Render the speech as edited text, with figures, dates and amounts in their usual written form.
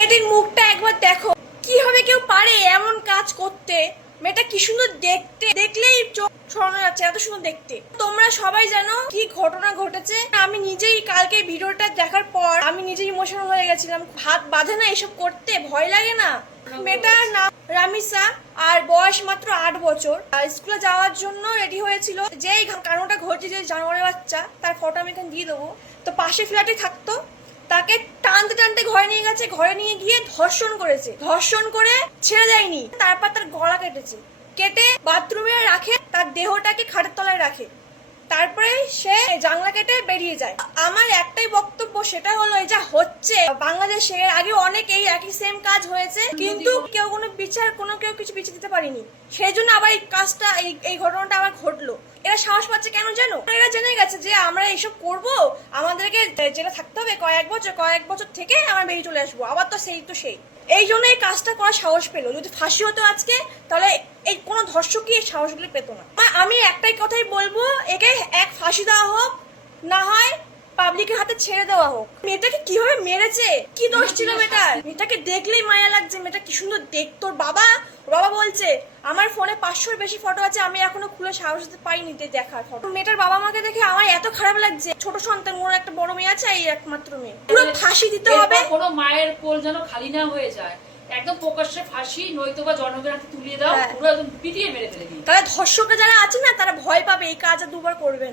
মেয়েটির মুখটা একবার দেখো, কিভাবে কেউ পারে এমন কাজ করতে। মেয়েটা কি সুন্দর দেখতে, দেখলেই চোখ সরানো যাচ্ছে, এত সুন্দর দেখতে। তোমরা সবাই জানো কি ঘটনা ঘটেছে। আমি নিজেই কালকে ভিডিওটা দেখার পর আমি নিজেই ইমোশনাল হয়ে গেছিলাম। হাত বাঁধে না এসব করতে, ভয় লাগে না? মেয়েটার নাম রামিসা, আর বয়স মাত্র 8 বছর। আর স্কুলে যাওয়ার জন্য রেডি হয়েছিল। যেই কারণটা ঘটেছে, যে জানোয়ারের বাচ্চা, তার ফটো আমি এখানে দিয়ে দেবো। তো পাশে ফ্ল্যাটে থাকতো, তাকে টানতে টানতে ঘরে নিয়ে গেছে। ঘরে নিয়ে গিয়ে ধর্ষণ করেছে। ধর্ষণ করে ছেড়ে দেয়নি, তারপর তার গলা কেটেছে। কেটে বাথরুমে রাখে, তার দেহটাকে খাটের তলায় রাখে। তারপরে সে জানলা কেটে বেরিয়ে যায়। আমার একটাই বক্তব্য, সেটা হলো এই যা হচ্ছে বাংলাদেশে, আগে অনেক এই একই সেম কাজ হয়েছে, কিন্তু কেউ কোনো বিচার, কেউ কিছু বিচার দিতে পারেনি। সেই জন্য আবার এই কাজটা, এই ঘটনাটা আবার ঘটলো। এরা সাহস পাচ্ছে কেন জানো? এরা জেনে গেছে যে আমরা এইসব করব, আমাদেরকে জেলে থাকতে হবে কয়েক বছর থেকে আমরা বেরিয়ে চলে আসবো। আবার তো সেই এই জন্য এই কাজটা করার সাহস পেলো। যদি ফাঁসি হতো আজকে, তাহলে এই কোনো ধর্ষকই এই সাহসগুলো পেতো না। আমি একটাই কথাই বলবো, একে এক ফাঁসি দেওয়া হোক, না হয় পাবলিকের হাতে ছেড়ে দেওয়া হোক। মেয়েটাকে কিভাবে মেরেছে, কি দোষ ছিল মেয়েটার? মেয়েটাকে দেখলেই মায়া লাগছে। মেয়েটা কি সুন্দর দেখতো। বাবা বলছে আমার ফোনে 500-এর বেশি ফটো আছে, আমি এখনো খুলে সাহস দিতে পারিনি দেখার ফটো। মেয়েটার বাবা মাকে দেখে আমার এত খারাপ লাগছে। ছোট সন্তান, ওর একটা বড় মেয়ে আছে, এই একমাত্র মেয়ে। পুরো ফাঁসি দিতে হবে। কোনো মায়ের কোল যেন খালি না হয়ে যায়, একদম প্রকাশ্যে ফাঁসি, নয়তো বা জনগণের হাতে তুলিয়ে দাও, পুরো একদম পিটিয়ে মেরে ফেলে দিই। তাহলে ধর্ষকরা যারা আছে না, তারা ভয় পাবে, এই কাজ আর দুবার করবে না।